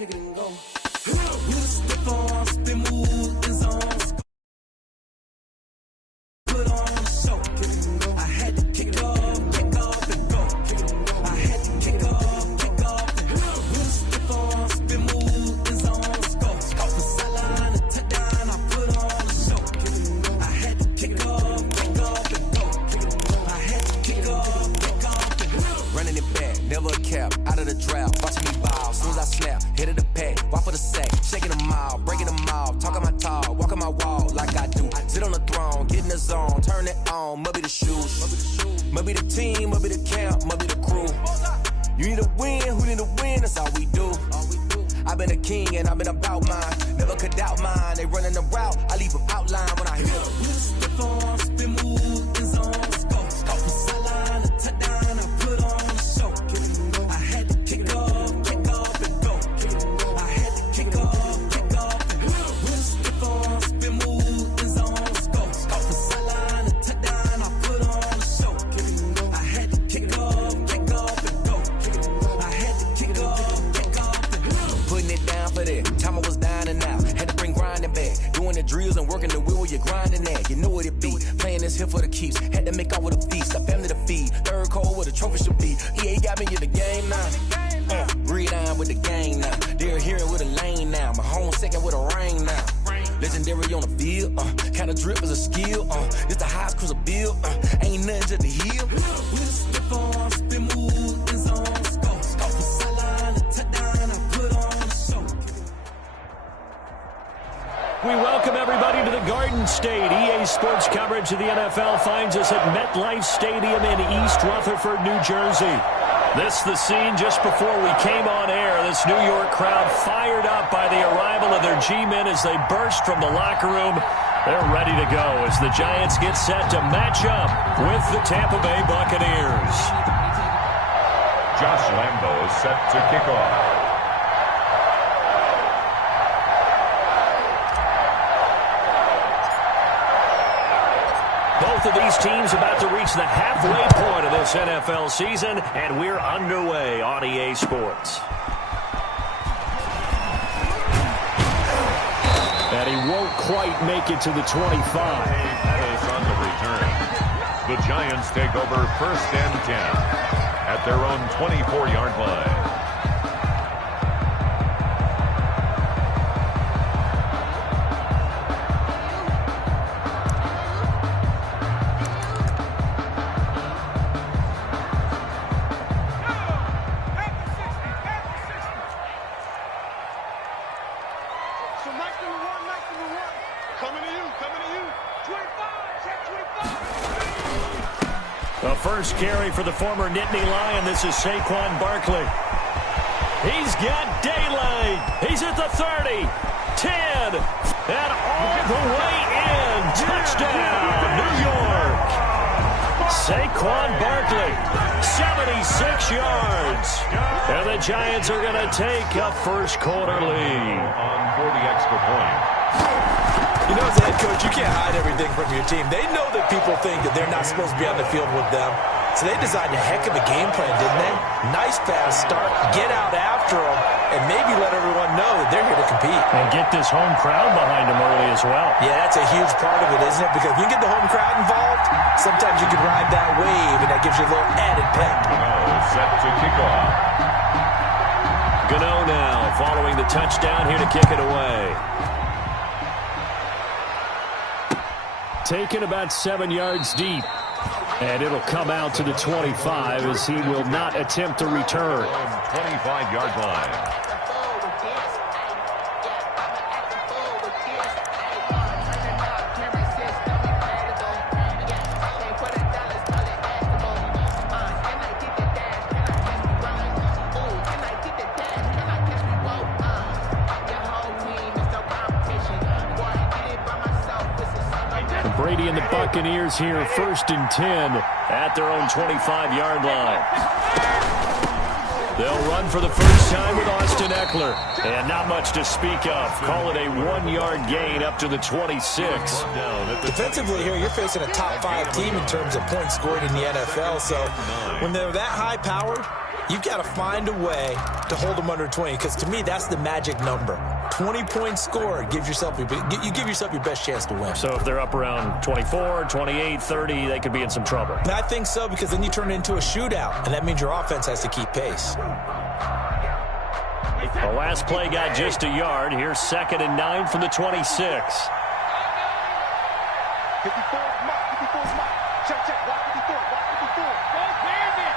kick it and go. With a stiff arm, spin move, in zones. Put on a show, kick it and go. I had to kick off and go. Kick it and go. I had to kick off and go. With a stiff arm, spin move, in zones. Go. Off the sideline and touchdown, I put on a show, kick it and go. I had to kick off and go. Kick it and go. I had to kick off and go. Running it back, never a cap, out of the drought. Watching me ball, soon as I snap, hit of the pack, walk for the sack, shaking them out, breaking them out, talking my talk, walking my wall like I do. Sit on the throne, get in the zone, turn it on, must be the shoes, must be the team, must be the camp, must be the crew. You need a win, who need a win, that's all we do. I've been a king and I've been about mine, never could doubt mine. They running the route, I leave them outline when I hit them. With a stiff arm, spin move, in zones. Go. Off the sideline and touchdown, I put on a show, kick it and go. I had to kick off and go. Kick it and go. I had to kick off and go. With a stiff arm, spin move, in zones. Go. Off the sideline and touchdown, I put on a show, kick it and go. I had to kick off and go. Kick it and go. I had to kick off and go. Putting it down for that, time I was down and out, had to bring grinding back, doing the drills and working the wheel where you're grinding at, you know what it be, playing this here for the keeps, had to make off with a feast, a family to feed, third cold where the trophy should be, EA got me in the game now, breathe on with the game now, they're here with a lane now, my home second with a ring now, legendary on the field, kinda drip is a skill, it's the highest cruiser bill, ain't nothing to the heel. With a stiff arm, spin move, in zones. Go. Off the sideline and touchdown, I put on a show. We welcome everybody to the Garden State. EA Sports coverage of the NFL finds us at MetLife Stadium in East Rutherford, New Jersey. This the scene just before we came on air. This New York crowd fired up by the arrival of their G-men as they burst from the locker room. They're ready to go as the Giants get set to match up with the Tampa Bay Buccaneers. Josh Lambo is set to kick off. Both of these teams about to reach the halfway point of this NFL season, and we're underway on EA Sports. And he won't quite make it to the 25. Is on the return. The Giants take over 1st and 10 at their own 24-yard line. The first carry for the former Nittany Lion. This is Saquon Barkley. He's got daylight. He's at the 30, 10, and all the way in. Touchdown, New York. Saquon Barkley, 76 yards. And the Giants are going to take a first quarter lead. On for the extra point. You know, as a head coach, you can't hide everything from your team. They know that people think that they're not supposed to be on the field with them. So they designed a heck of a game plan, didn't they? Nice fast start, get out after them, and maybe let everyone know that they're here to compete. And get this home crowd behind them early as well. Yeah, that's a huge part of it, isn't it? Because if you get the home crowd involved, sometimes you can ride that wave, and that gives you a little added pep. Set to kick off. Gano now following the touchdown here to kick it away. Taken about 7 yards deep. And it'll come out to the 25 as he will not attempt to return. 25-yard line. Brady and the Buccaneers here, 1st and 10 at their own 25-yard line. They'll run for the first time with Austin Eckler. And not much to speak of. Call it a 1-yard gain up to the 26. Defensively here, you're facing a top 5 team in terms of points scored in the NFL. So when they're that high powered, you've got to find a way to hold them under 20, because to me, that's the magic number. 20-point score gives yourself you give yourself your best chance to win. So if they're up around 24, 28, 30, they could be in some trouble. And I think so, because then you turn it into a shootout, and that means your offense has to keep pace. The last play got just a yard. Here's 2nd and 9 from the 26. 54, mark, 54, mark. Check, check, watch 54, watch 54. Go, Bandit!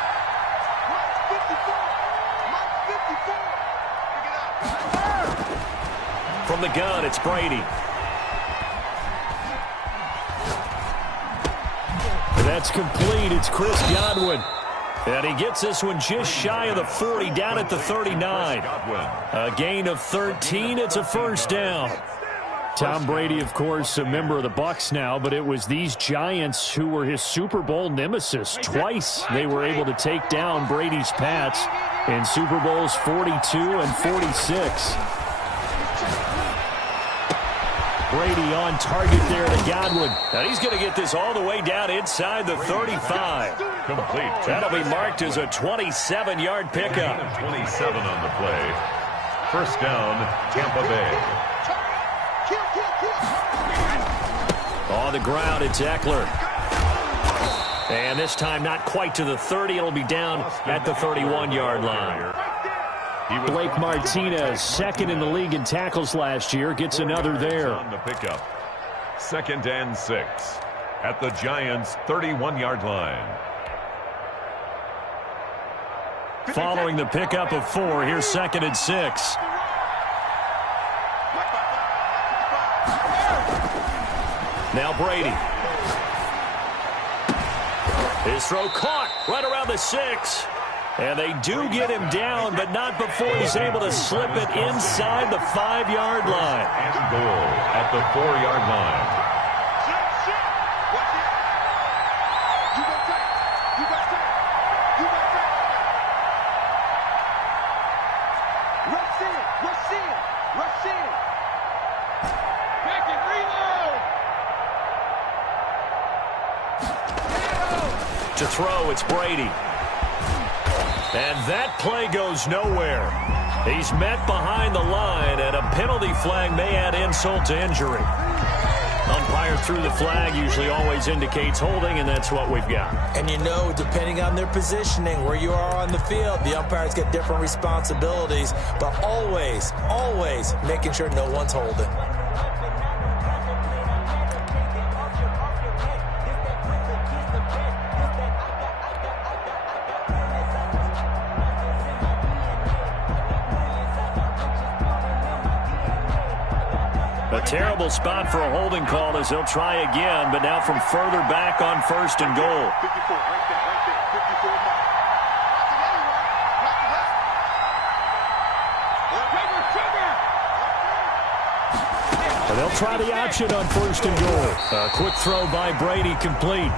Mark 54, mark 54. Pick it up. From the gun, it's Brady. That's complete. It's Chris Godwin. And he gets this one just shy of the 40, down at the 39. A gain of 13. It's a first down. Tom Brady, of course, a member of the Bucs now, but it was these Giants who were his Super Bowl nemesis. Twice they were able to take down Brady's Pats in Super Bowls 42 and 46. Brady on target there to Godwin. And he's going to get this all the way down inside the 35. Complete. That'll be marked as a 27-yard pickup. 27 on the play. First down, Tampa Bay. On the ground, it's Eckler. And this time not quite to the 30. It'll be down at the 31-yard line. Blake Martinez, 2nd in the league in tackles last year, gets another there. On the pickup. 2nd and 6 at the Giants' 31-yard line. Following the pickup of 4, here's 2nd and 6. Now Brady. His throw caught right around the 6. And they do get him down, but not before he's able to slip it inside the 5-yard line. And goal at the 4-yard line. To throw, it's Brady. And that play goes nowhere. He's met behind the line, and a penalty flag may add insult to injury. Umpire threw the flag, usually always indicates holding, and that's what we've got. And you know, depending on their positioning, where you are on the field, the umpires get different responsibilities, but always, always making sure no one's holding. Terrible spot for a holding call as he'll try again, but now from further back on 1st and goal. 54, right there, 54 mark. And they'll try the option on 1st and goal. A quick throw by Brady, complete.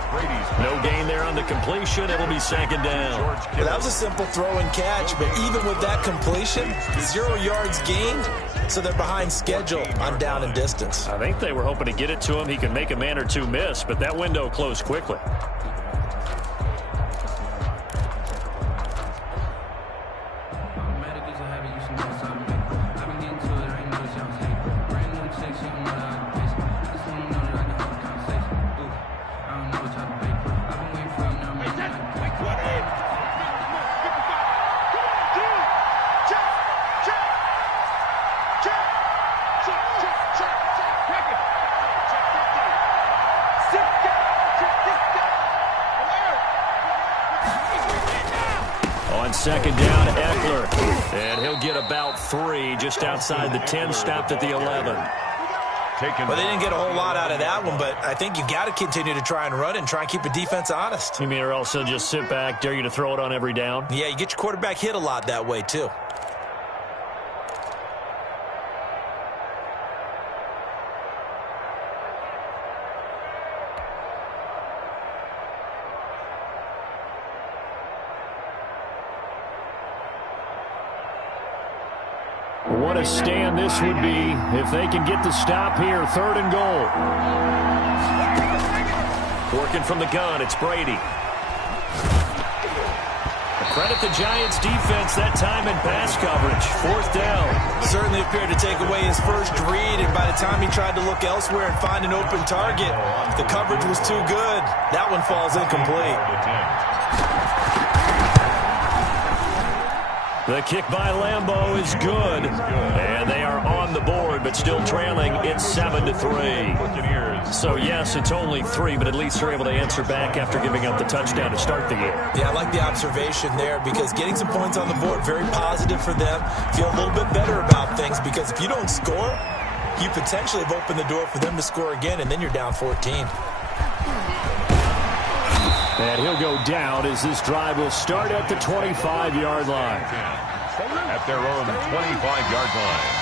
No gain there on the completion. It'll be 2nd down. Well, that was a simple throw and catch, but even with that completion, 0 yards gained. So they're behind schedule on down and distance. I think they were hoping to get it to him. He can make a man or two miss, but that window closed quickly. On 2nd down, Eckler. And he'll get about 3 just outside the 10, stopped at the 11. Well, they didn't get a whole lot out of that one, but I think you've got to continue to try and run and try and keep the defense honest. You mean or else they'll just sit back, dare you to throw it on every down? Yeah, you get your quarterback hit a lot that way, too. What a stand this would be if they can get the stop here. 3rd and goal. Working from the gun, it's Brady. A Credit the Giants defense that time in pass coverage. 4th down. Certainly appeared to take away his first read, and by the time he tried to look elsewhere and find an open target, the coverage was too good. That one falls incomplete. The kick by Lambeau is good. And they are on the board, but still trailing. It's 7-3. So, yes, it's only 3, but at least they're able to answer back after giving up the touchdown to start the game. Yeah, I like the observation there because getting some points on the board, very positive for them. Feel a little bit better about things because if you don't score, you potentially have opened the door for them to score again, and then you're down 14. And he'll go down as this drive will start at the 25-yard line. At their own 25-yard line.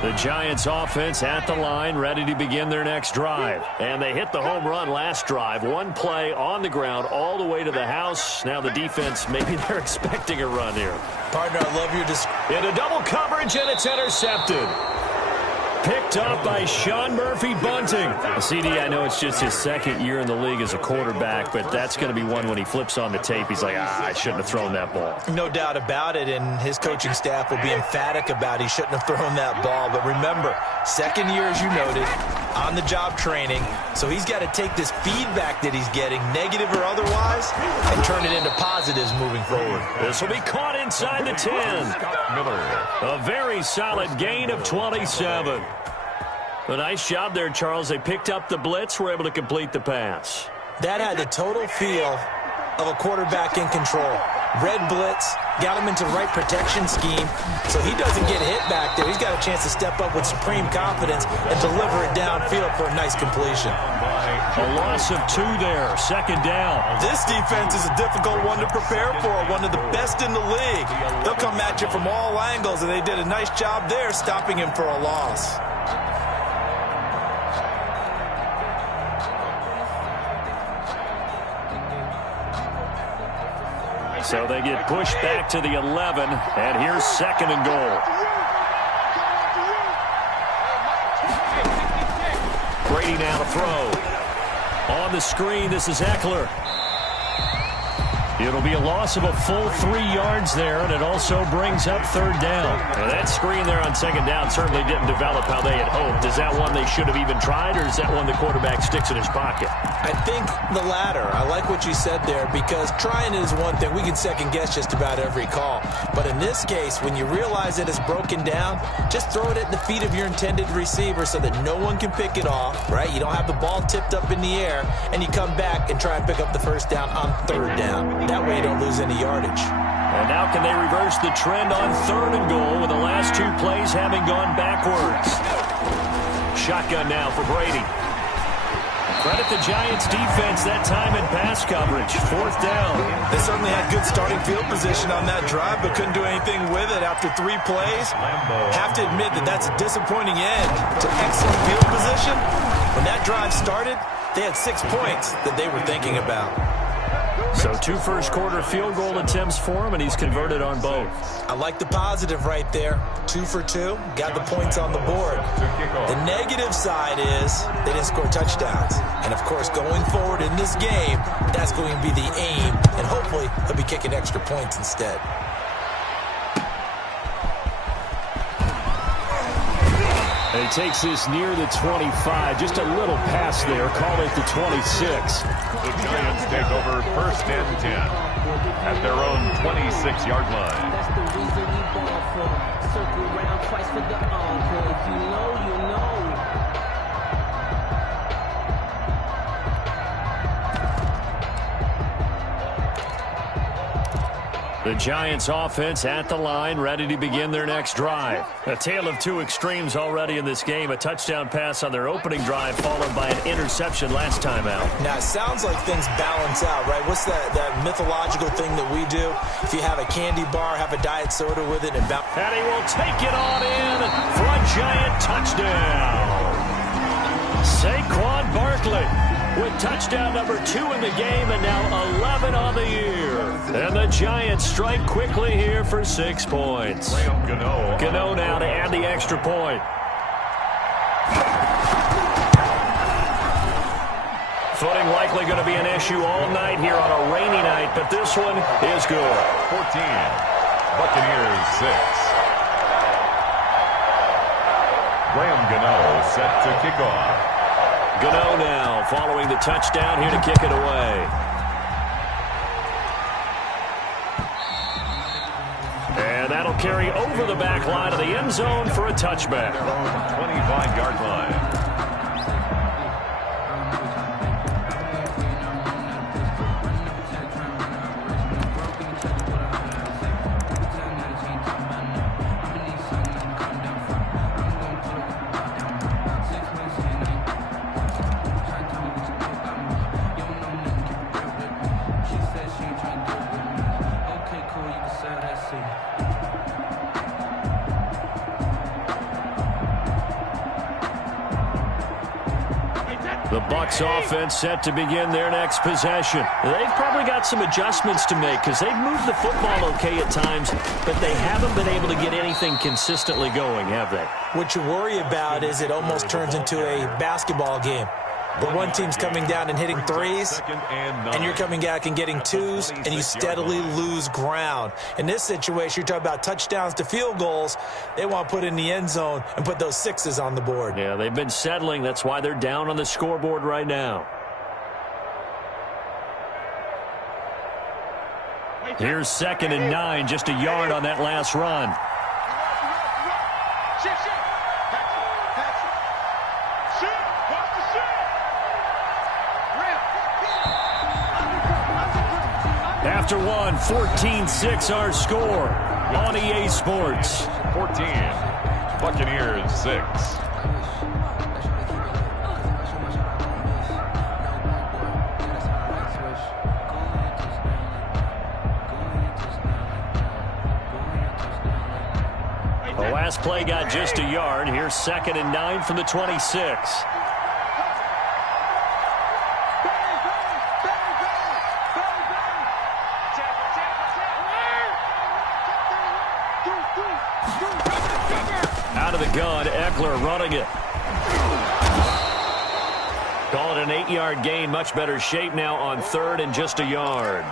The Giants offense at the line, ready to begin their next drive. And they hit the home run last drive. One play on the ground all the way to the house. Now the defense, maybe they're expecting a run here. Partner, I love your into double coverage, and it's intercepted. Picked up by Sean Murphy Bunting. CD, I know it's just his second year in the league as a quarterback, but that's going to be one when he flips on the tape. He's like, I shouldn't have thrown that ball. No doubt about it, and his coaching staff will be emphatic about he shouldn't have thrown that ball. But remember, second year, as you noted, on-the-job training, so he's got to take this feedback that he's getting, negative or otherwise, and turn it into positives moving forward. This will be caught inside the 10. A very solid gain of 27. A nice job there, Charles. They picked up the blitz, were able to complete the pass. That had the total feel of a quarterback in control. Red blitz, got him into right protection scheme, so he doesn't get hit back there. He's got a chance to step up with supreme confidence and deliver it downfield for a nice completion. A loss of 2 there, 2nd down. This defense is a difficult one to prepare for, one of the best in the league. They'll come at you from all angles, and they did a nice job there stopping him for a loss. So they get pushed back to the 11, and here's 2nd and goal. Brady now to throw. On the screen, this is Eckler. It'll be a loss of a full 3 yards there, and it also brings up 3rd down. And that screen there on 2nd down certainly didn't develop how they had hoped. Is that one they should have even tried, or is that one the quarterback sticks in his pocket? I think the latter. I like what you said there because trying is one thing. We can second guess just about every call. But in this case, when you realize it is broken down, just throw it at the feet of your intended receiver so that no one can pick it off, right? You don't have the ball tipped up in the air, and you come back and try and pick up the 1st down on 3rd down. That way you don't lose any yardage. And now can they reverse the trend on 3rd and goal with the last 2 plays having gone backwards? Shotgun now for Brady. Credit the Giants defense that time in pass coverage. 4th down. They certainly had good starting field position on that drive, but couldn't do anything with it after 3 plays. Have to admit that that's a disappointing end to excellent field position. When that drive started, they had 6 points that they were thinking about. So 2 first-quarter field goal attempts for him, and he's converted on both. I like the positive right there. 2 for 2, got the points on the board. The negative side is they didn't score touchdowns. And, of course, going forward in this game, that's going to be the aim, and hopefully they'll be kicking extra points instead. He takes this near the 25, just a little pass there, call it the 26. The Giants take over 1st and 10 at their own 26-yard line. That's the reason we ball for. Circle around twice for the encore. If you know, you know. The Giants offense at the line, ready to begin their next drive. A tale of 2 extremes already in this game. A touchdown pass on their opening drive, followed by an interception last time out. Now, it sounds like things balance out, right? What's that mythological thing that we do? If you have a candy bar, have a diet soda with it, and he will take it on in for a Giant touchdown. Saquon Barkley with touchdown number 2 in the game, and now 11 on the year. And the Giants strike quickly here for 6 points. Gano now to add the extra point. Footing likely going to be an issue all night here on a rainy night, but this one is good. 14. Buccaneers 6. Graham Gano set to kick off. Gano now following the touchdown here to kick it away. And that'll carry over the back line of the end zone for a touchback. 25-yard line. The Bucs offense set to begin their next possession. They've probably got some adjustments to make because they've moved the football okay at times, but they haven't been able to get anything consistently going, have they? What you worry about is it almost turns into a basketball game. The one team's coming down and hitting threes, and you're coming back and getting twos, and you steadily lose ground. In this situation, you're talking about touchdowns to field goals. They want to put in the end zone and put those sixes on the board. Yeah, they've been settling. That's why they're down on the scoreboard right now. Here's 2nd and 9, just a yard on that last run. After one, 14-6 our score on EA Sports. 14. Buccaneers 6. The last play got just a yard. Here's 2nd and 9 from the 26. Out of the gun, Eckler running it. Call it an 8-yard gain. Much better shape now on 3rd and just a yard.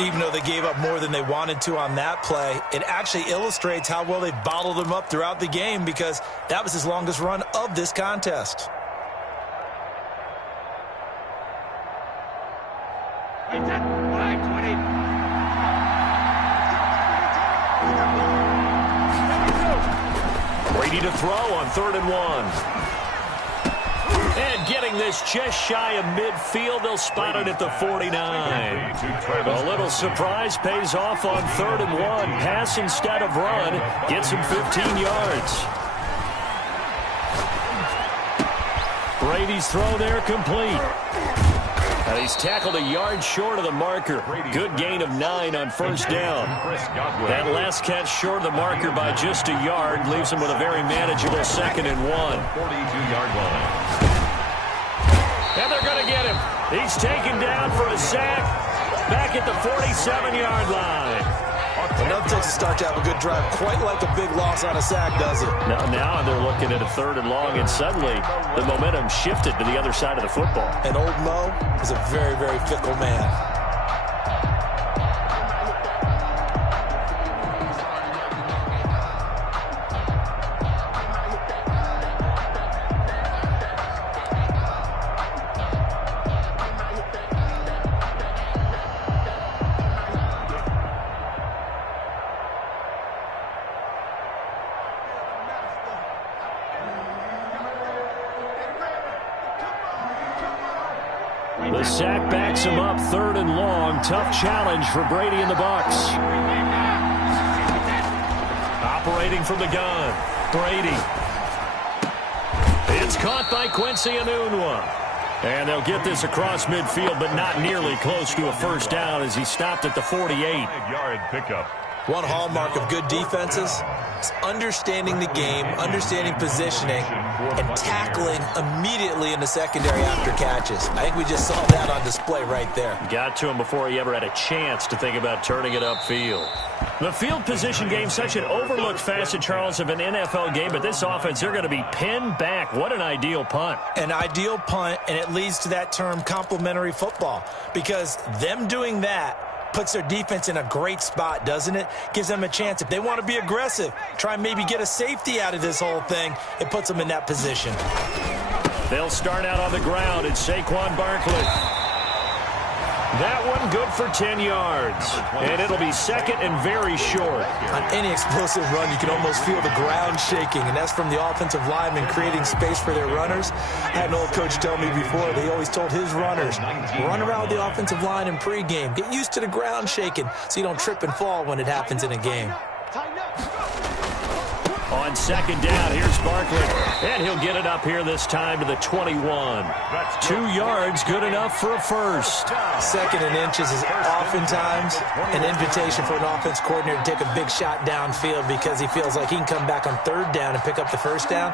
Even though they gave up more than they wanted to on that play, it actually illustrates how well they bottled him up throughout the game because that was his longest run of this contest. Brady to throw on 3rd and 1. And getting this just shy of midfield, they'll spot it at the 49. A little surprise pays off on 3rd and 1. Pass instead of run. Gets him 15 yards. Brady's throw there complete. He's tackled a yard short of the marker. Good gain of 9 on 1st down. That last catch short of the marker by just a yard leaves him with a very manageable 2nd and 1. 42-yard line. And they're going to get him. He's taken down for a sack back at the 47-yard line. Enough takes to start to have a good drive. Quite like a big loss on a sack, does it? Now they're looking at a 3rd and long, and suddenly the momentum shifted to the other side of the football. And old Mo is a very, very fickle man. The sack backs him up, 3rd and long. Tough challenge for Brady and the Bucs. Operating from the gun, Brady. It's caught by Quincy Enunwa. And they'll get this across midfield, but not nearly close to a 1st down as he stopped at the 48. 5-yard pickup. One hallmark of good defenses is understanding the game, understanding positioning, and tackling immediately in the secondary after catches. I think we just saw that on display right there. Got to him before he ever had a chance to think about turning it upfield. The field position game, such an overlooked facet, Charles, of an NFL game, but this offense, they're going to be pinned back. What an ideal punt. An ideal punt, and it leads to that term complementary football, because them doing that puts their defense in a great spot, doesn't it? Gives them a chance. If they want to be aggressive, try and maybe get a safety out of this whole thing, it puts them in that position. They'll start out on the ground. It's Saquon Barkley. That one good for 10 yards. And it'll be second and very short. On any explosive run, you can almost feel the ground shaking, and that's from the offensive linemen creating space for their runners. I had an old coach tell me before, he always told his runners, run around with the offensive line in pregame. Get used to the ground shaking so you don't trip and fall when it happens in a game. On second down, here's Barkley. And he'll get it up here this time to the 21. 2 yards, good enough for a first. Second and inches is oftentimes an invitation for an offense coordinator to take a big shot downfield because he feels like he can come back on third down and pick up the first down.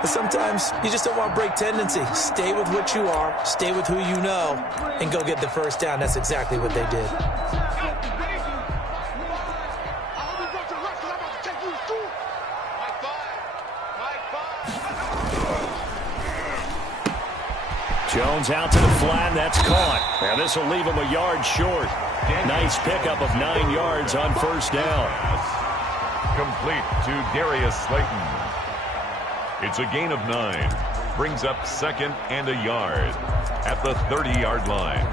But sometimes you just don't want to break tendency. Stay with what you are, stay with who you know, and go get the first down. That's exactly what they did. Jones out to the flat, that's caught. And this will leave him a yard short. Nice pickup of 9 yards on first down. Complete to Darius Slayton. It's a gain of 9. Brings up second and a yard at the 30-yard line.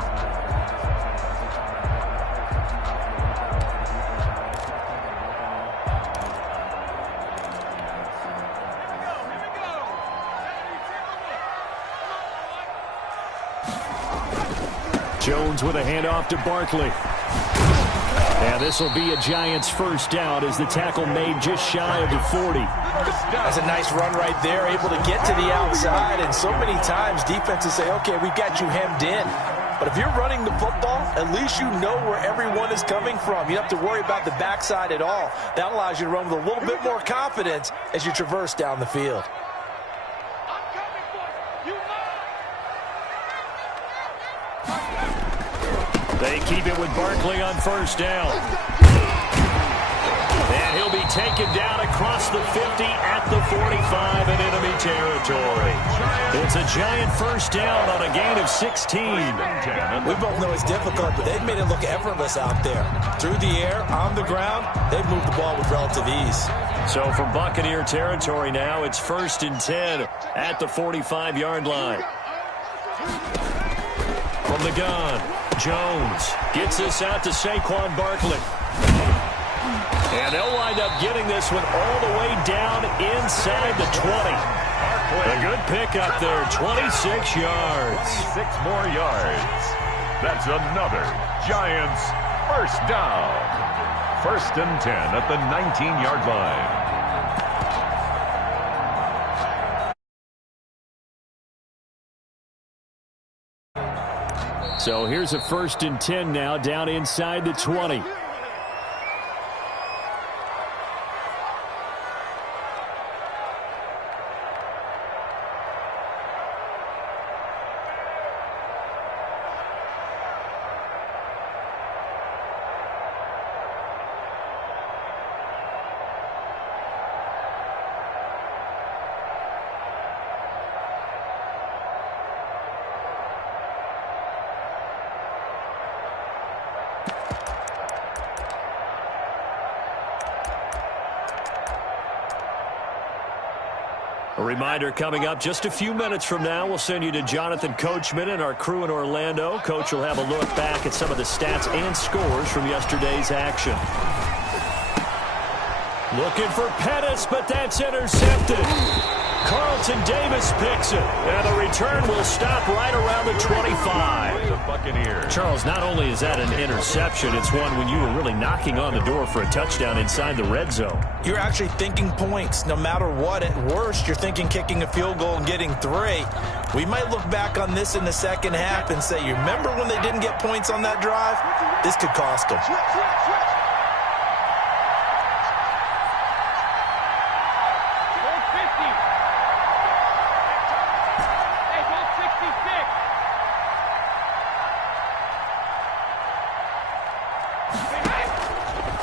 Jones with a handoff to Barkley. And this will be a Giants first down as the tackle made just shy of the 40. That's a nice run right there, able to get to the outside. And so many times defenses say, okay, we've got you hemmed in. But if you're running the football, at least you know where everyone is coming from. You don't have to worry about the backside at all. That allows you to run with a little bit more confidence as you traverse down the field. They keep it with Barkley on first down. And he'll be taken down across the 50 at the 45 in enemy territory. It's a Giant first down on a gain of 16. We both know it's difficult, but they've made it look effortless out there. Through the air, on the ground, they've moved the ball with relative ease. So from Buccaneer territory now, it's first and 10 at the 45-yard line. From the gun, Jones gets this out to Saquon Barkley. And they'll wind up getting this one all the way down inside the 20. A good pickup there, 26 yards. 6 more yards. That's another Giants first down. First and 10 at the 19-yard line. So here's a first and 10 now down inside the 20. A reminder coming up just a few minutes from now, we'll send you to Jonathan Coachman and our crew in Orlando. Coach will have a look back at some of the stats and scores from yesterday's action. Looking for Pettis, but that's intercepted. Carlton Davis picks it, and the return will stop right around the 25. The Buccaneers. Charles, not only is that an interception, it's one when you were really knocking on the door for a touchdown inside the red zone. You're actually thinking points. No matter what, at worst, you're thinking kicking a field goal and getting 3. We might look back on this in the second half and say, you remember when they didn't get points on that drive? This could cost them.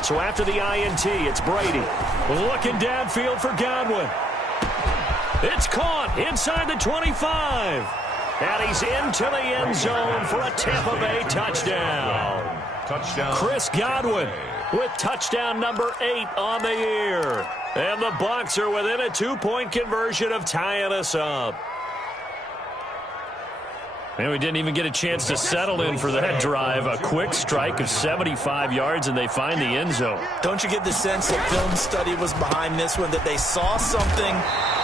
So after the INT, it's Brady. Looking downfield for Godwin. It's caught inside the 25. And he's into the end zone for a Tampa Bay touchdown. Touchdown. Chris Godwin with touchdown number 8 on the year. And the Bucs are within a 2-point conversion of tying us up. And we didn't even get a chance to settle in for that drive. A quick strike of 75 yards, and they find the end zone. Don't you get the sense that film study was behind this one, that they saw something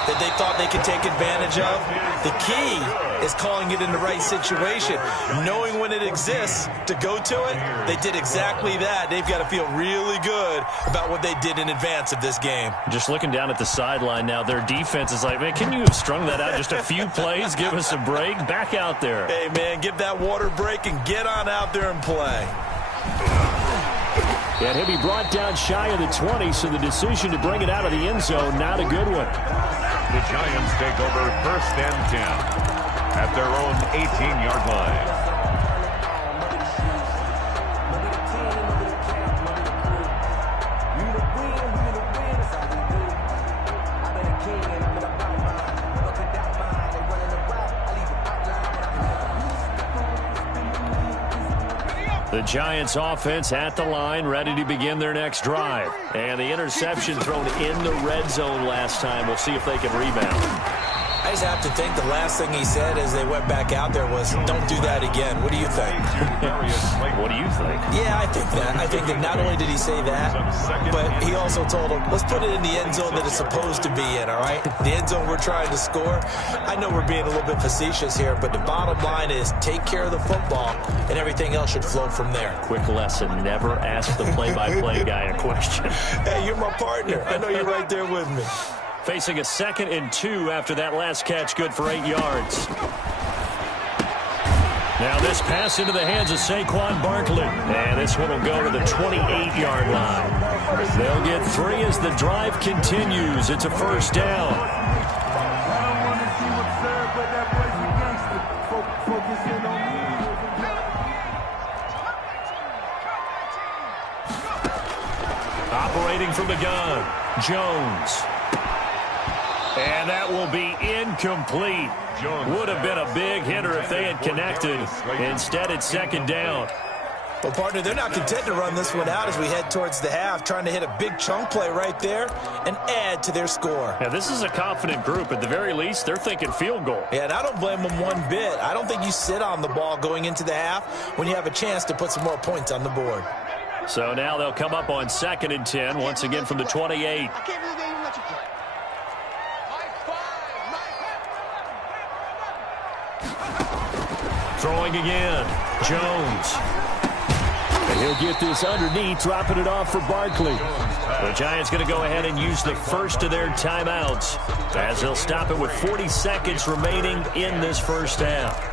that they thought they could take advantage of? The key is calling it in the right situation. Knowing when it exists to go to it, they did exactly that. They've got to feel really good about what they did in advance of this game. Just looking down at the sideline now, their defense is like, man, can you have strung that out just a few plays? Give us a break. Back out there. Hey, man, give that water break and get on out there and play. And he'll be brought down shy of the 20, so the decision to bring it out of the end zone, not a good one. The Giants take over 1st and 10 at their own 18-yard line. The Giants offense at the line, ready to begin their next drive. And the interception thrown in the red zone last time. We'll see if they can rebound. I just have to think the last thing he said as they went back out there was, don't do that again. What do you think? What do you think? Yeah, I think that. I think that not only did he say that, but he also told them, let's put it in the end zone that it's supposed to be in, all right? The end zone we're trying to score. I know we're being a little bit facetious here, but the bottom line is take care of the football, and everything else should flow from there. Quick lesson, never ask the play-by-play guy a question. Hey, you're my partner. I know you're right there with me. Facing a 2nd and 2 after that last catch, good for 8 yards. Now this pass into the hands of Saquon Barkley. And this one will go to the 28-yard line. They'll get 3 as the drive continues. It's a 1st down. Operating from the gun, Jones. And that will be incomplete. Would have been a big hitter if they had connected. Instead, it's 2nd down. Well, partner, they're not content to run this one out as we head towards the half, trying to hit a big chunk play right there and add to their score. Yeah, this is a confident group. At the very least, they're thinking field goal. Yeah, and I don't blame them one bit. I don't think you sit on the ball going into the half when you have a chance to put some more points on the board. So now they'll come up on 2nd and 10, once again from the 28. Throwing again, Jones. And he'll get this underneath, dropping it off for Barkley. The Giants going to go ahead and use the first of their timeouts as they'll stop it with 40 seconds remaining in this first half.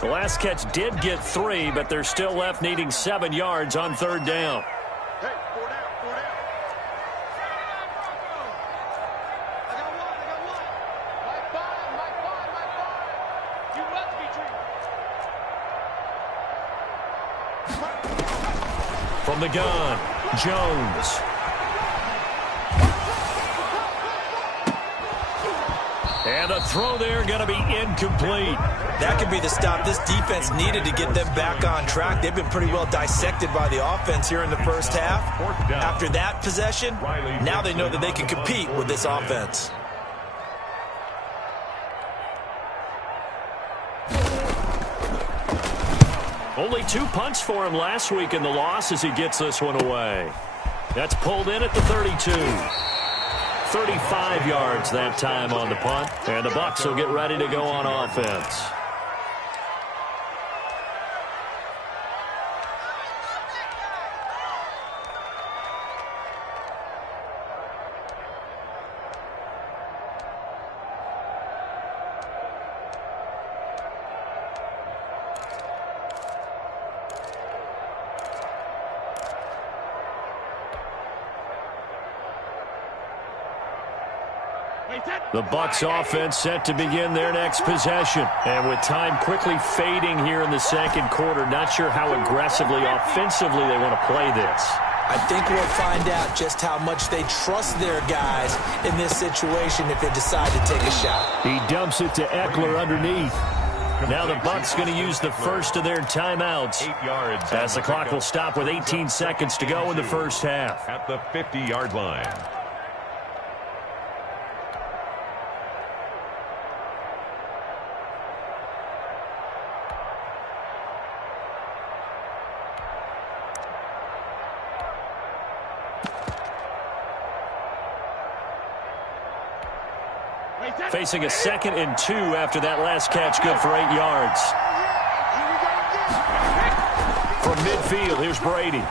The last catch did get 3, but they're still left needing 7 yards on 3rd down. Hey, 4 down, 4 down. I got one. My 5. You must be dreaming. From the gun, Jones. And a throw there going to be incomplete. That could be the stop this defense needed to get them back on track. They've been pretty well dissected by the offense here in the first half. After that possession, now they know that they can compete with this offense. Only 2 punts for him last week in the loss as he gets this one away. That's pulled in at the 32. 35 yards that time on the punt. And the Bucs will get ready to go on offense. The Bucs offense set to begin their next possession. And with time quickly fading here in the second quarter, not sure how aggressively, offensively they want to play this. I think we'll find out just how much they trust their guys in this situation if they decide to take a shot. He dumps it to Eckler underneath. Now the Bucs going to use the first of their timeouts. 8 yards. As the clock will stop with 18 seconds to go in the first half. At the 50-yard line. Facing a 2nd and 2 after that last catch, good for 8 yards. From midfield, here's Brady.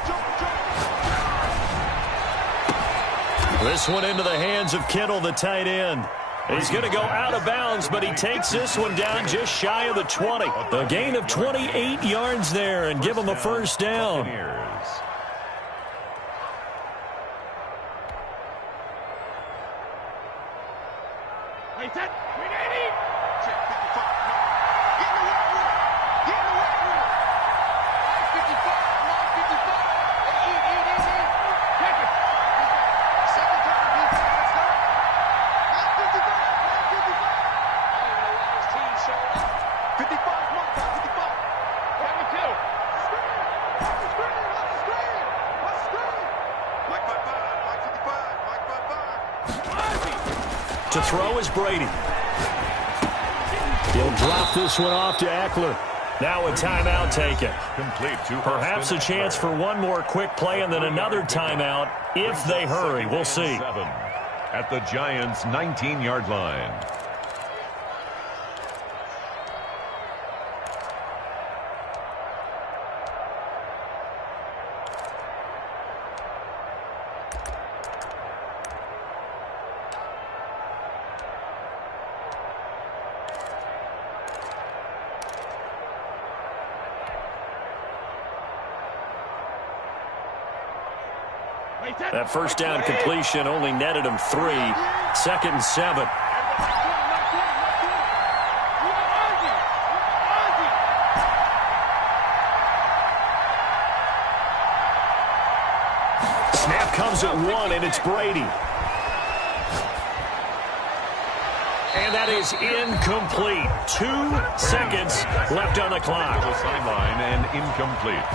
This one into the hands of Kittle, the tight end. He's going to go out of bounds, but he takes this one down just shy of the 20. A gain of 28 yards there and give him a first down. To throw is Brady. He'll drop this one off to Eckler. Now a timeout taken. Complete to Perhaps a chance for one more quick play and then another timeout if they hurry. We'll see. 7 at the Giants' 19-yard line. That first down completion only netted him 3. 2nd and 7. Snap comes at 1, and it's Brady. And that is incomplete. 2 seconds left on the clock. The sideline and incomplete.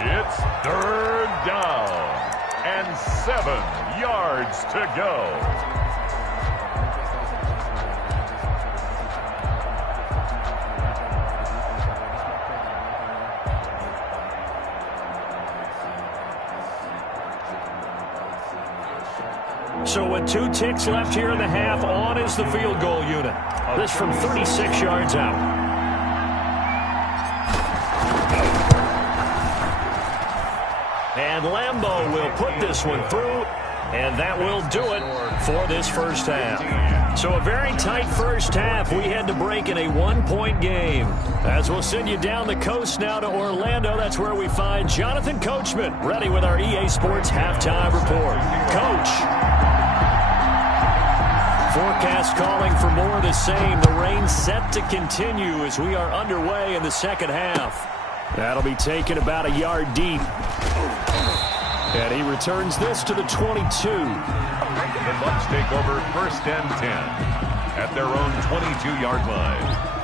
It's 3rd down and 7 yards to go. So with 2 ticks left here in the half, on is the field goal unit. This from 36 yards out. And Lambeau will put this one through, and that will do it for this first half. So a very tight first half. We had to break in a 1-point game. As we'll send you down the coast now to Orlando, that's where we find Jonathan Coachman, ready with our EA Sports halftime report. Coach. Forecast calling for more of the same. The rain set to continue as we are underway in the second half. That'll be taken about a yard deep. And he returns this to the 22. The Bucs take over 1st and 10 at their own 22-yard line.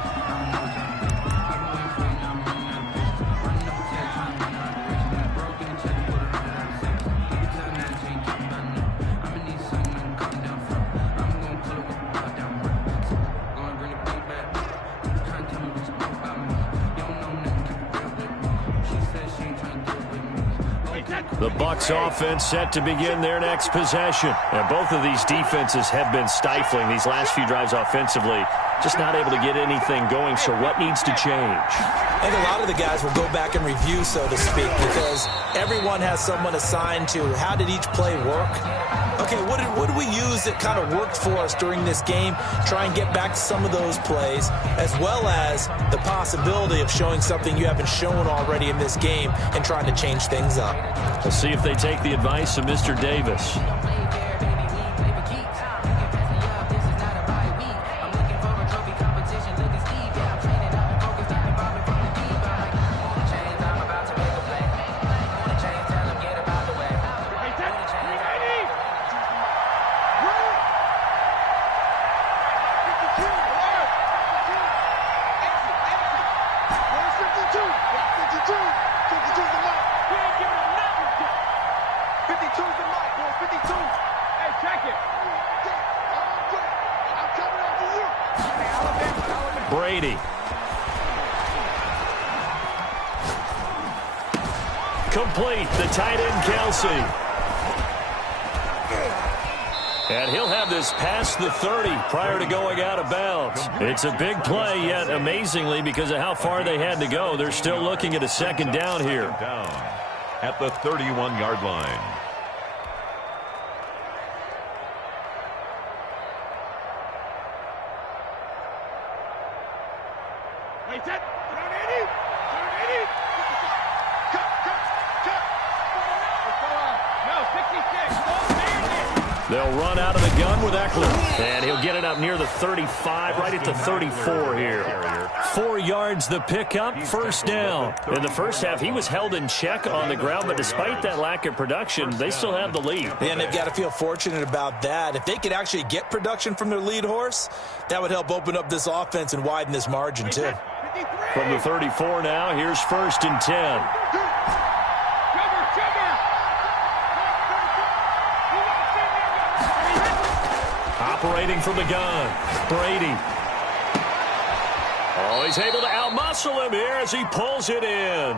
The Bucs offense set to begin their next possession. And both of these defenses have been stifling these last few drives offensively. Just not able to get anything going, so what needs to change? I think a lot of the guys will go back and review, so to speak, because everyone has someone assigned to how did each play work. Okay, what did we use that kind of worked for us during this game? Try and get back to some of those plays, as well as the possibility of showing something you haven't shown already in this game and trying to change things up. We'll see if they take the advice of Mr. Davis. 52's the mic, boy. 52. Hey, check it. I'm coming over you. Brady. Complete. The tight end, Kelsey. And he'll have this past the 30 prior to going out of bounds. It's a big play, yet amazingly, because of how far they had to go, they're still looking at a second down here. Down at the 31-yard line. Wait, that. Turn it. Cut. No, 66. They'll run out of the gun with Eckler. And he'll get it up near the 35, right at the 34 here. 4 yards the pickup, first down. In the first half, he was held in check on the ground, but despite that lack of production, they still have the lead. And they've got to feel fortunate about that. If they could actually get production from their lead horse, that would help open up this offense and widen this margin, too. From the 34 now, here's 1st and 10. Operating from the gun, Brady. Oh, he's able to outmuscle him here as he pulls it in.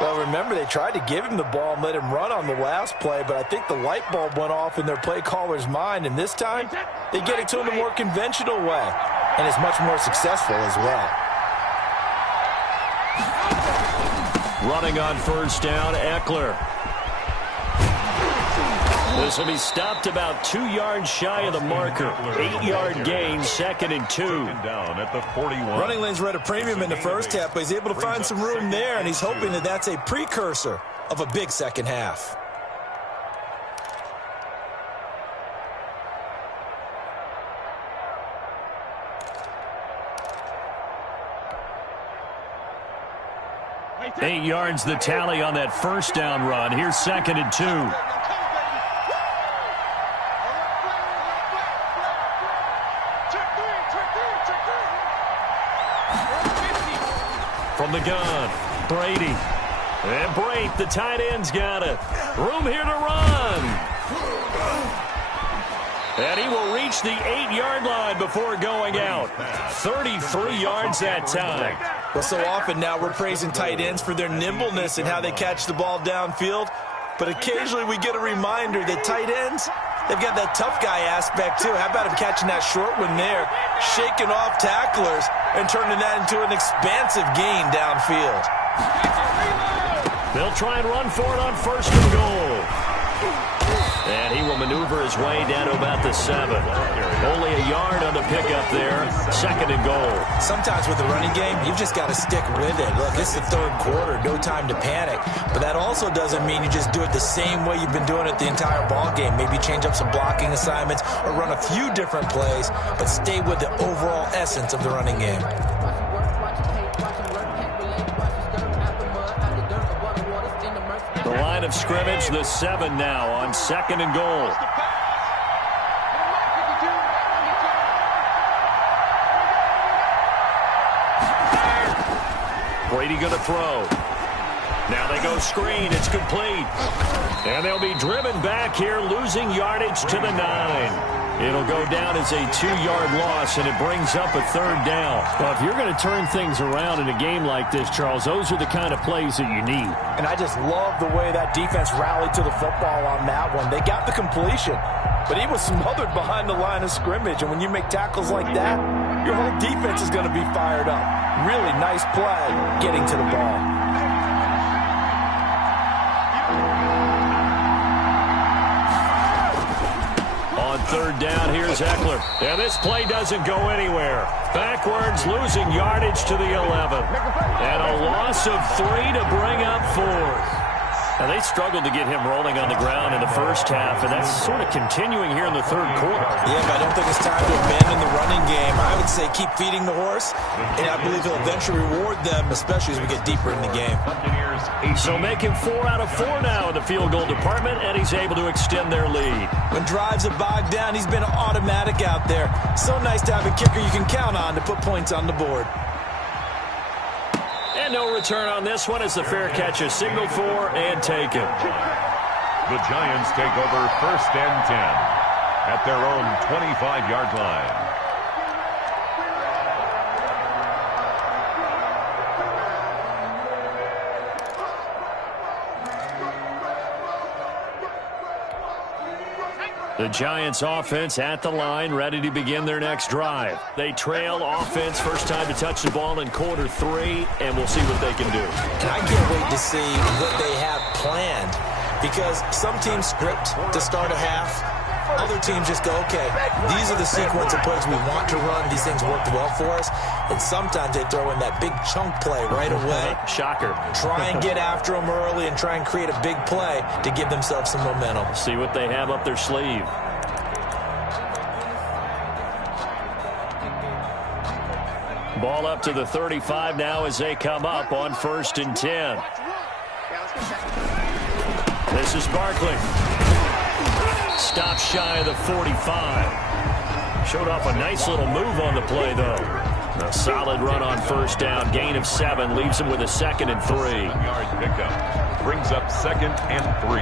Well, remember, they tried to give him the ball and let him run on the last play, but I think the light bulb went off in their play caller's mind, and this time they get it to him the more conventional way, and it's much more successful as well. Running on first down, Eckler. This will be stopped about 2 yards shy of the marker. 8-yard gain, 2nd and 2. Down at the 41. Running lanes were at a premium in the first half, but he's able to find some room there, and he's hoping that that's a precursor of a big second half. Eight yards the tally on that first down run. Here's 2nd and 2. From the gun, Brady. And Brate, the tight end's got it. Room here to run. And he will reach the 8-yard line before going out. 33 yards that time. Well, so often now we're praising tight ends for their nimbleness and how they catch the ball downfield. But occasionally we get a reminder that tight ends, they've got that tough guy aspect too. How about him catching that short one there, shaking off tacklers, and turning that into an expansive gain downfield. They'll try and run for it on 1st and goal. And he will maneuver his way down to about the 7. Only a yard on the pickup there. 2nd and goal. Sometimes with the running game, you've just got to stick with it. Look, it's the 3rd quarter, no time to panic. But that also doesn't mean you just do it the same way you've been doing it the entire ball game. Maybe change up some blocking assignments or run a few different plays, but stay with the overall essence of the running game. The line of scrimmage, the 7 now on 2nd and goal. Brady going to throw. Now they go screen. It's complete. And they'll be driven back here, losing yardage to the 9. It'll go down as a 2-yard loss, and it brings up a 3rd down. Well, if you're going to turn things around in a game like this, Charles, those are the kind of plays that you need. And I just love the way that defense rallied to the football on that one. They got the completion, but he was smothered behind the line of scrimmage. And when you make tackles like that, your whole defense is going to be fired up. Really nice play getting to the ball. On 3rd down, here's Eckler. And this play doesn't go anywhere. Backwards, losing yardage to the 11. And a loss of 3 to bring up 4th. Now, they struggled to get him rolling on the ground in the first half, and that's sort of continuing here in the 3rd quarter. Yeah, but I don't think it's time to abandon the running game. I would say keep feeding the horse, and I believe he'll eventually reward them, especially as we get deeper in the game. So making 4 out of 4 now in the field goal department, and he's able to extend their lead. When drives are bogged down, he's been automatic out there. So nice to have a kicker you can count on to put points on the board. And no return on this one as the fair catch is signaled for and taken. The Giants take over 1st and 10 at their own 25-yard line. The Giants offense at the line, ready to begin their next drive. They trail offense, first time to touch the ball in quarter 3, and we'll see what they can do. And I can't wait to see what they have planned, because some teams script to start a half. Other teams just go, okay, these are the sequence of plays we want to run. These things worked well for us. And sometimes they throw in that big chunk play right away. Shocker. Try and get after them early and try and create a big play to give themselves some momentum. See what they have up their sleeve. Ball up to the 35 now as they come up on 1st and 10. This is Barkley. Stop shy of the 45. Showed off a nice little move on the play, though. A solid run on 1st down. Gain of 7 leaves him with a 2nd and 3. 7-yard pickup brings up 2nd and 3.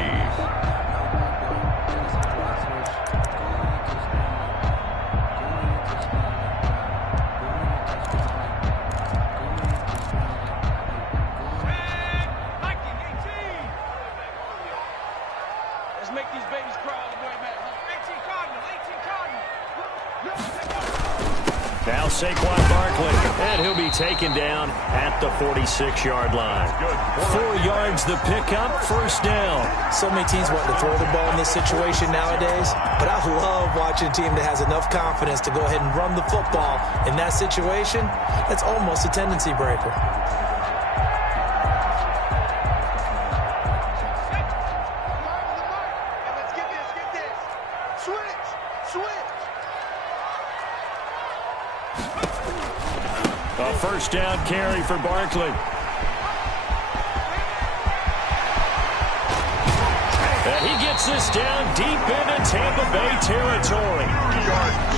Now Saquon Barkley, and he'll be taken down at the 46-yard line. 4 yards the pickup, 1st down. So many teams want to throw the ball in this situation nowadays, but I love watching a team that has enough confidence to go ahead and run the football in that situation. That's almost a tendency breaker. A 1st down carry for Barkley. And he gets this down deep into Tampa Bay territory.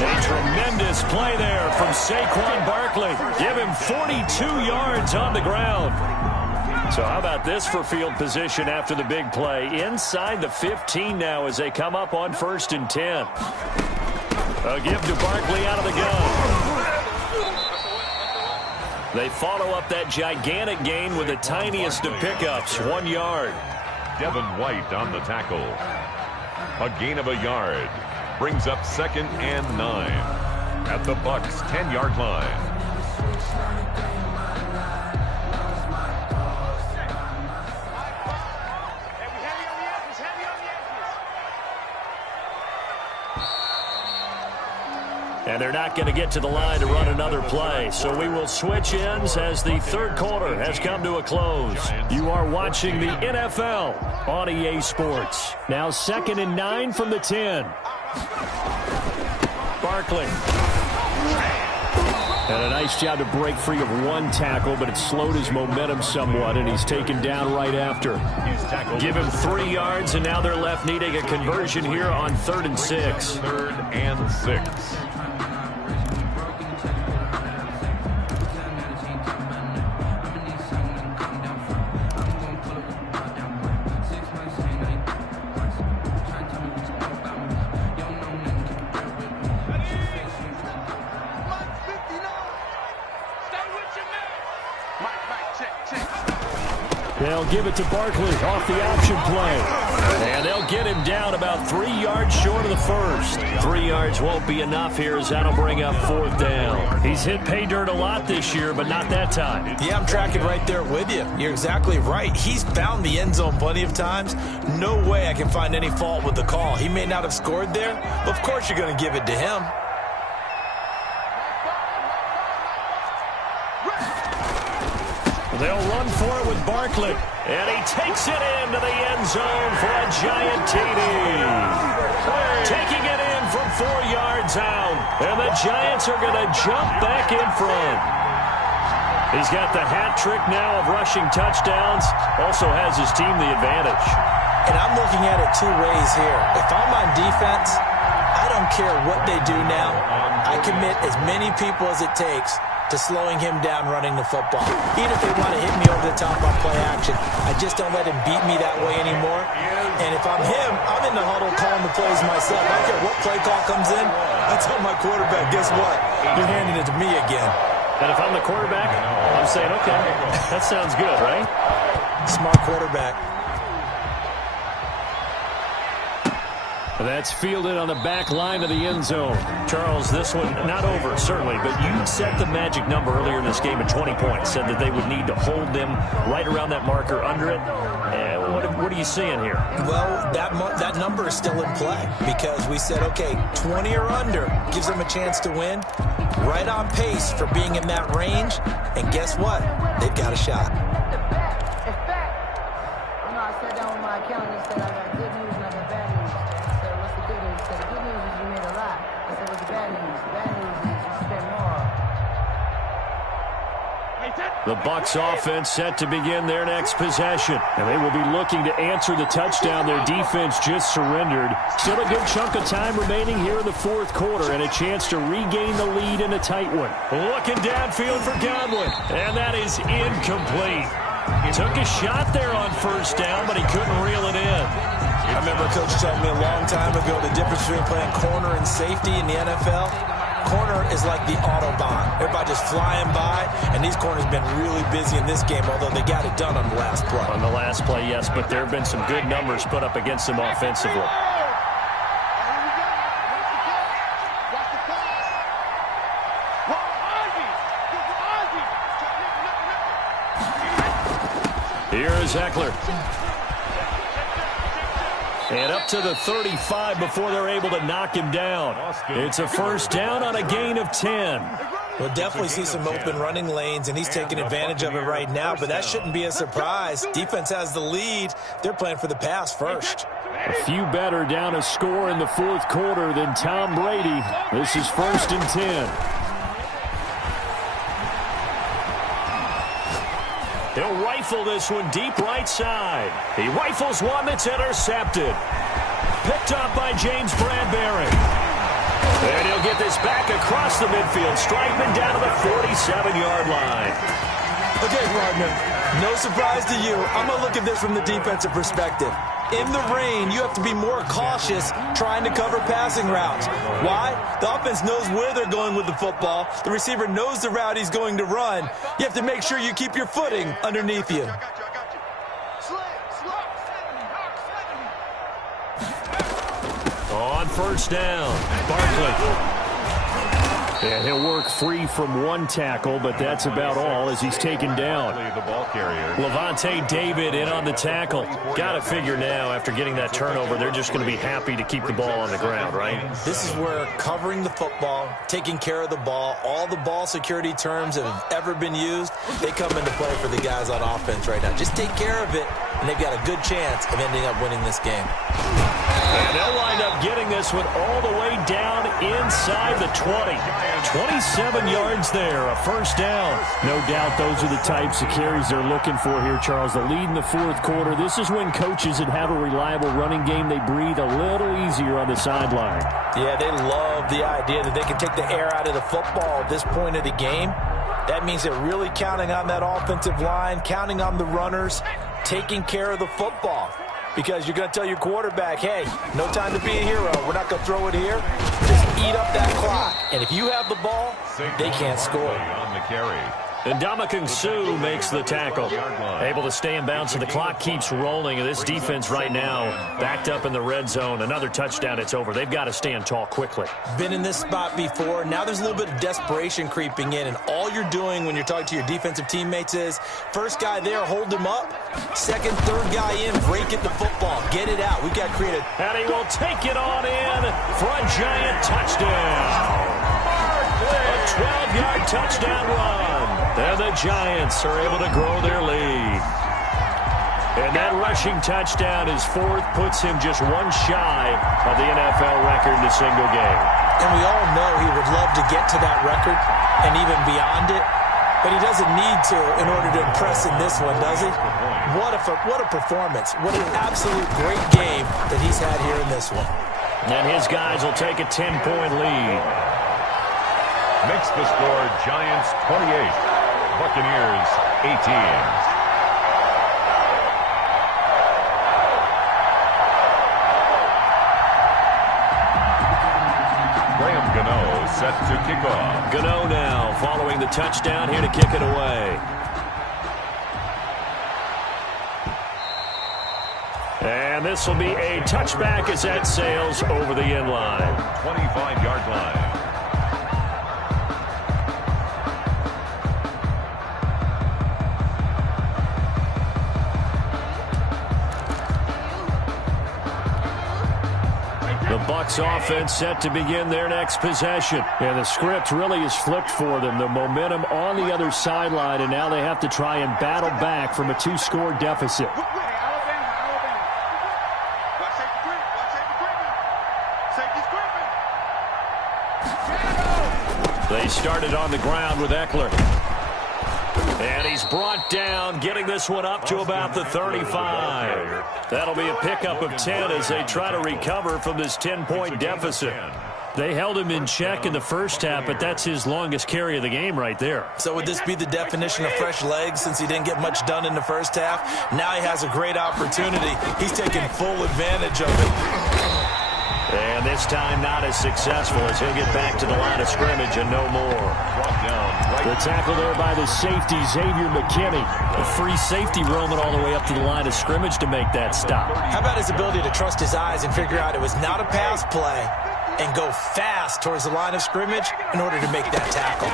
A tremendous play there from Saquon Barkley. Give him 42 yards on the ground. So how about this for field position after the big play? Inside the 15 now as they come up on 1st and 10. A give to Barkley out of the gun. They follow up that gigantic gain with the tiniest of pickups, 1 yard. Devin White on the tackle. A gain of a yard brings up 2nd and 9 at the Bucs' 10-yard line. And they're not going to get to the line to run another play. So we will switch ends as the 3rd quarter has come to a close. You are watching the NFL on EA Sports. Now 2nd and 9 from the 10. Barkley. And a nice job to break free of 1 tackle, but it slowed his momentum somewhat, and he's taken down right after. Give him 3 yards, and now they're left needing a conversion here on 3rd and 6. 3rd and 6. They'll give it to Barkley off the option play. And they'll get him down about 3 yards short of the 1st. 3 yards won't be enough here as that'll bring up 4th down. He's hit pay dirt a lot this year, but not that time. Yeah, I'm tracking right there with you. You're exactly right. He's found the end zone plenty of times. No way I can find any fault with the call. He may not have scored there, but of course you're going to give it to him. They'll run for it with Barkley. And he takes it into the end zone for a giant TD. Taking it in from 4 yards out. And the Giants are going to jump back in front. He's got the hat trick now of rushing touchdowns. Also has his team the advantage. And I'm looking at it 2 ways here. If I'm on defense, I don't care what they do now. I commit as many people as it takes to slowing him down running the football. Even if they want to hit me over the top on play action, I just don't let him beat me that way anymore. And if I'm him, I'm in the huddle calling the plays myself. I don't care what play call comes in. I tell my quarterback, guess what? You're handing it to me again. And if I'm the quarterback, I'm saying, okay, that sounds good, right? Smart quarterback. That's fielded on the back line of the end zone. Charles, this one not over, certainly, but you set the magic number earlier in this game at 20 points, said that they would need to hold them right around that marker under it. What are you seeing here? Well, that number is still in play because we said, okay, 20 or under gives them a chance to win. Right on pace for being in that range. And guess what? They've got a shot. I sat down with my accountant and said I got good news and I got bad news. I said, what's the good news? He said, the good news is you made a lot. I said, what's the bad news? The bad news is you spent more. The Bucs offense set to begin their next possession. And they will be looking to answer the touchdown their defense just surrendered. Still a good chunk of time remaining here in the fourth quarter and a chance to regain the lead in a tight one. Looking downfield for Godwin. And that is incomplete. Took a shot there on first down, but he couldn't reel it in. I remember Coach telling me a long time ago the difference between playing corner and safety in the NFL. Corner is like the Autobahn. Everybody just flying by, and these corners been really busy in this game, although they got it done on the last play. On the last play, yes, but there have been some good numbers put up against them offensively. Here's Eckler. And up to the 35 before they're able to knock him down. It's a first down on a gain of 10. We'll definitely see some open running lanes, and he's taking advantage of it right now, but that shouldn't be a surprise. Defense has the lead. They're playing for the pass first. A few better down a score in the fourth quarter than Tom Brady. This is first and 10. He'll rifle this one deep right side. He rifles one that's intercepted. Picked up by James Bradbury. And he'll get this back across the midfield. Strikeman down to the 47-yard line. Okay, partner, no surprise to you. I'm going to look at this from the defensive perspective. In the rain, you have to be more cautious trying to cover passing routes. Why? The offense knows where they're going with the football. The receiver knows the route he's going to run. You have to make sure you keep your footing underneath you. On first down, Barkley. And he'll work free from one tackle, but that's about all as he's taken down. Levante David in on the tackle. Got to figure now, after getting that turnover, they're just going to be happy to keep the ball on the ground, right? This is where covering the football, taking care of the ball, all the ball security terms that have ever been used, they come into play for the guys on offense right now. Just take care of it, and they've got a good chance of ending up winning this game. And they'll wind up getting this one all the way down inside the 20. 27 yards there, a first down. No doubt those are the types of carries they're looking for here, Charles. The lead in the fourth quarter. This is when coaches that have a reliable running game, they breathe a little easier on the sideline. Yeah, they love the idea that they can take the air out of the football at this point of the game. That means they're really counting on that offensive line, counting on the runners, taking care of the football. Because you're going to tell your quarterback, hey, no time to be a hero. We're not going to throw it here. Just eat up that clock. And if you have the ball, they can't score. On the carry. And Ndamukong Suh makes the tackle. Able to stay in bounds, and the clock keeps rolling. And this defense right now backed up in the red zone. Another touchdown, it's over. They've got to stand tall quickly. Been in this spot before. Now there's a little bit of desperation creeping in. And all you're doing when you're talking to your defensive teammates is, first guy there, hold him up. Second, third guy in, break it the football. Get it out. We've got to create a... And he will take it on in for a giant touchdown. A 12-yard touchdown run. And the Giants are able to grow their lead. And that rushing touchdown, his fourth, puts him just one shy of the NFL record in a single game. And we all know he would love to get to that record and even beyond it. But he doesn't need to in order to impress in this one, does he? What a performance. What an absolute great game that he's had here in this one. And his guys will take a 10-point lead. makes the score Giants 28, Buccaneers 18. Set to kick off. Gano now following the touchdown here to kick it away. And this will be a touchback as that sails over the end line. 25-yard line. Bucs offense set to begin their next possession. And the script really is flipped for them. The momentum on the other sideline, and now they have to try and battle back from a 2-score deficit. They started on the ground with Eckler. And he's brought down, getting this one up to about the 35. That'll be a pickup of 10 as they try to recover from this 10-point deficit. They held him in check in the first half, but that's his longest carry of the game right there. So would this be the definition of fresh legs since he didn't get much done in the first half? Now he has a great opportunity. He's taking full advantage of it. And this time not as successful as he'll get back to the line of scrimmage and no more. The tackle there by the safety, Xavier McKinney. A free safety roaming all the way up to the line of scrimmage to make that stop. How about his ability to trust his eyes and figure out it was not a pass play and go fast towards the line of scrimmage in order to make that tackle.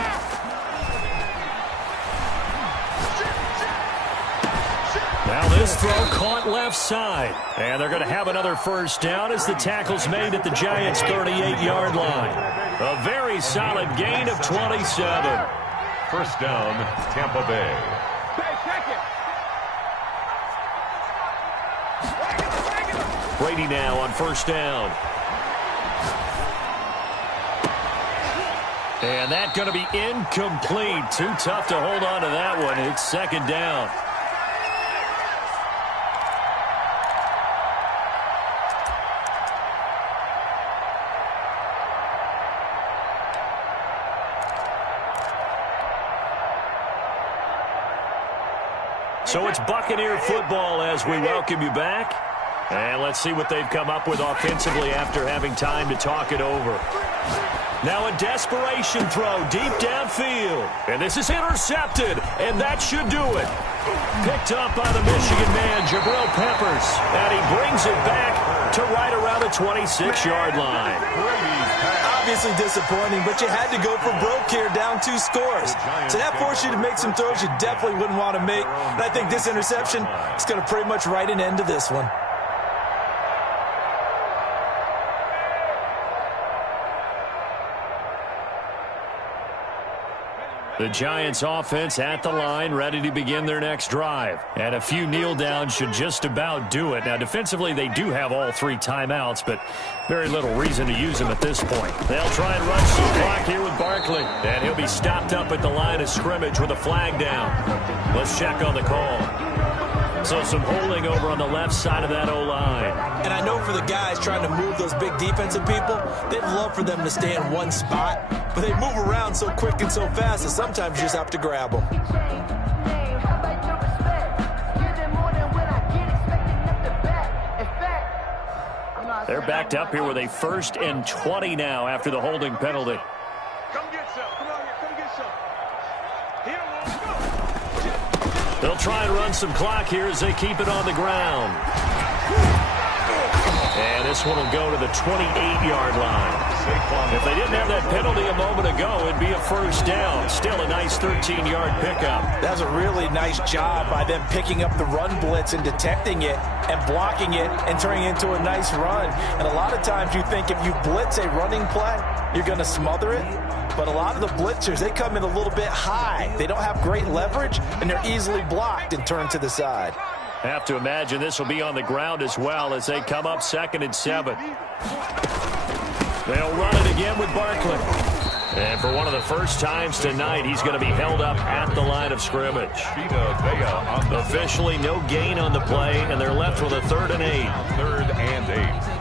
Now this throw caught left side. And they're going to have another first down as the tackle's made at the Giants' 38-yard line. A very solid gain of 27. First down, Tampa Bay. Brady now on first down. And that's going to be incomplete. Too tough to hold on to that one. It's second down. So it's Buccaneer football as we welcome you back. And let's see what they've come up with offensively after having time to talk it over. Now a desperation throw deep downfield. And this is intercepted, and that should do it. Picked up by the Michigan man, Jabril Peppers. And he brings it back to right around the 26-yard line. Obviously disappointing, but you had to go for broke here, down 2 scores. So that forced you to make some throws you definitely wouldn't want to make. And I think this interception is going to pretty much write an end to this one. The Giants offense at the line, ready to begin their next drive. And a few kneel downs should just about do it. Now, defensively, they do have all 3 timeouts, but very little reason to use them at this point. They'll try and run some clock here with Barkley. And he'll be stopped up at the line of scrimmage with a flag down. Let's check on the call. So some holding over on the left side of that O-line. And I know for the guys trying to move those big defensive people, they'd love for them to stay in one spot. But they move around so quick and so fast that sometimes you just have to grab them. They're backed up here with a 1st and 20 now after the holding penalty. Come get some. Come on here. Come get some. Here, go. They'll try and run some clock here as they keep it on the ground. And this one will go to the 28-yard line. If they didn't have that penalty a moment ago, it'd be a first down. Still a nice 13-yard pickup. That's a really nice job by them picking up the run blitz and detecting it and blocking it and turning it into a nice run. And a lot of times you think if you blitz a running play, you're going to smother it. But a lot of the blitzers, they come in a little bit high. They don't have great leverage, and they're easily blocked and turned to the side. Have to imagine this will be on the ground as well as they come up 2nd and 7. They'll run it again with Barkley. And for one of the first times tonight, he's going to be held up at the line of scrimmage. Officially no gain on the play, and they're left with a 3rd and 8. 3rd and 8.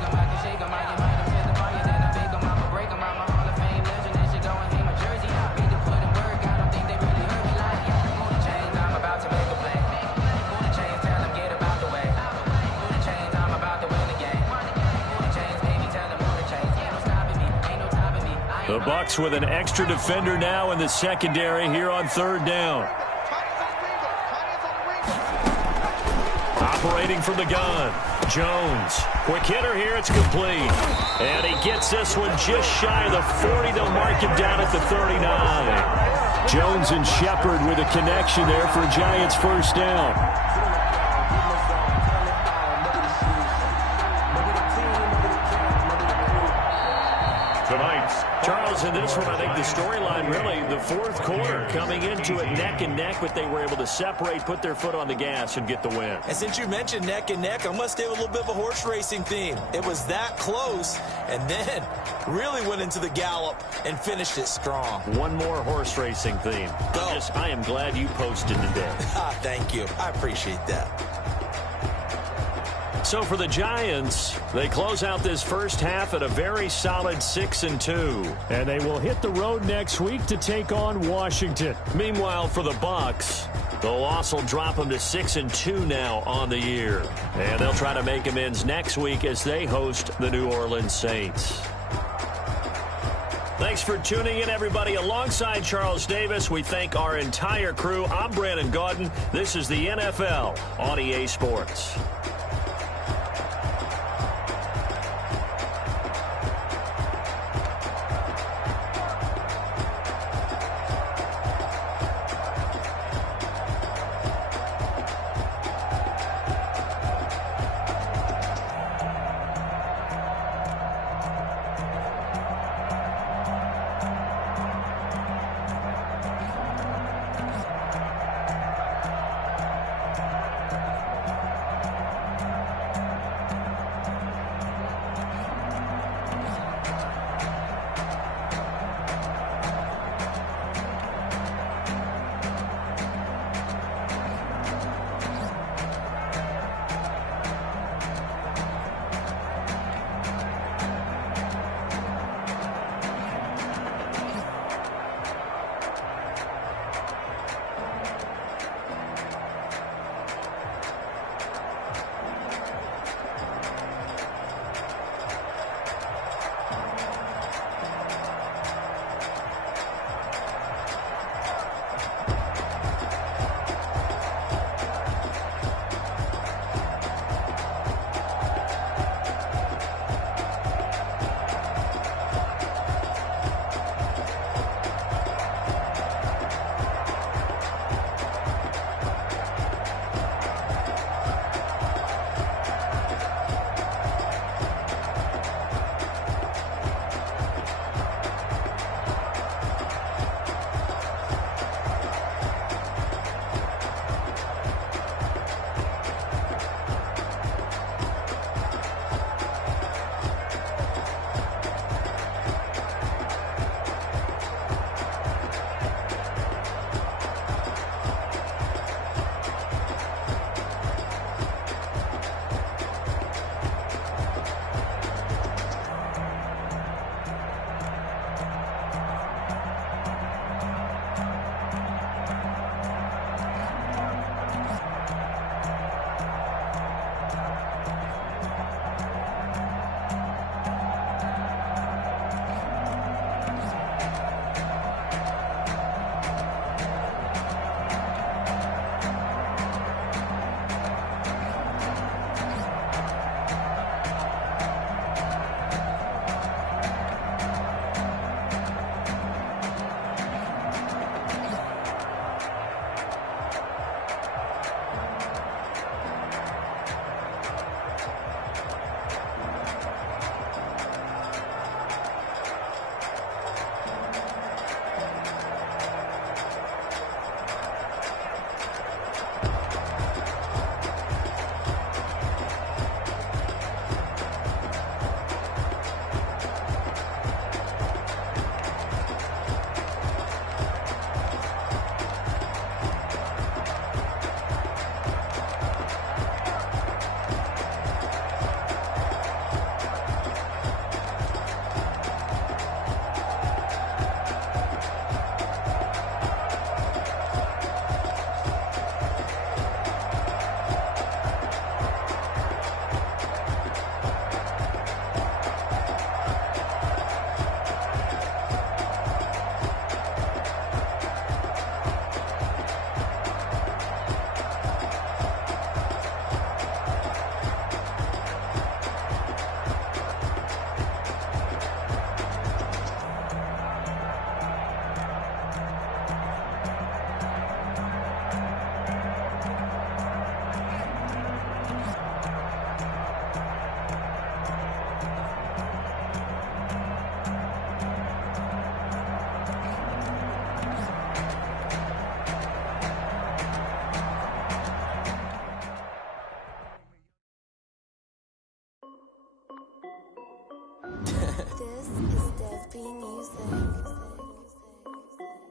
The Bucs with an extra defender now in the secondary here on third down. Operating from the gun, Jones. Quick hitter here, it's complete. And he gets this one just shy of the 40. They'll mark him down at the 39. Jones and Shepard with a connection there for Giants first down. Charles, in this one, I think the storyline really, the fourth quarter, coming into it neck and neck, but they were able to separate, put their foot on the gas, and get the win. And since you mentioned neck and neck, I must stay with a little bit of a horse racing theme. It was that close, and then really went into the gallop and finished it strong. One more horse racing theme. I am glad you posted today. Thank you. I appreciate that. So for the Giants, they close out this first half at a very solid 6-2. And they will hit the road next week to take on Washington. Meanwhile, for the Bucs, the loss will drop them to 6-2 now on the year. And they'll try to make amends next week as they host the New Orleans Saints. Thanks for tuning in, everybody. Alongside Charles Davis, we thank our entire crew. I'm Brandon Gaudin. This is the NFL on EA Sports.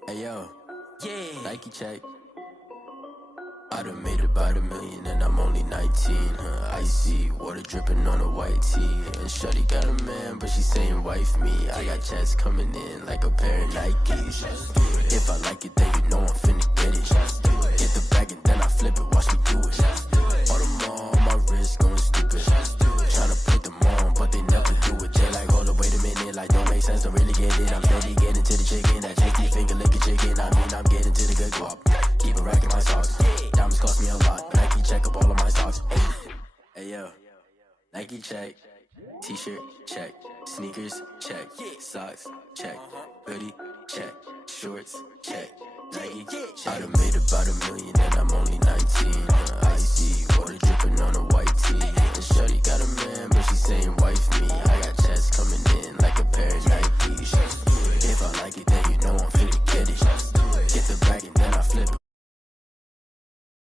Hey yo, yeah. Nike check. I done made about $1 million and I'm only 19, icy, water dripping on a white tee. And shawty got a man, but she saying wife me. I got checks coming in like a pair of Nikes. If I like it, then you know I'm finna get it. Get the bag and then I flip it, watch me do it. All them on my wrist going stupid. Tryna put them on, but they never do it. They like, hold up, wait a minute, like don't make sense, don't really get it. I'm steady getting to the chicken, that cheeky finger licking chicken. I mean, I'm getting to the good guap. Keep it racking my socks. Diamonds cost me a lot. Nike check up all of my socks. Hey yo, Nike check. T-shirt check. Sneakers check. Socks check. Hoodie check. Shorts check. Nike check. I done made about $1 million and I'm only 19. Icy water dripping on a white tee. And shawty got a man, but she saying